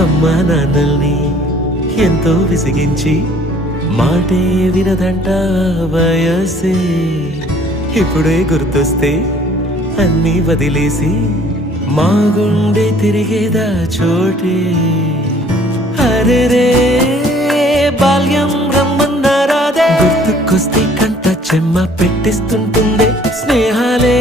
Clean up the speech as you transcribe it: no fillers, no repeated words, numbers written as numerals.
అమ్మా నాన్నల్ని ఎంతో విసిగించి మాటే వినదంట వయసే. ఇప్పుడే గుర్తొస్తే అన్నీ వదిలేసి మా గుండె తిరిగేదా చోటే. అరెరే బాల్యం రమ్మన్నారాదే, గుర్తుకొస్తే కంట చెమ్మ పెట్టిస్తుంటుందే. స్నేహాలే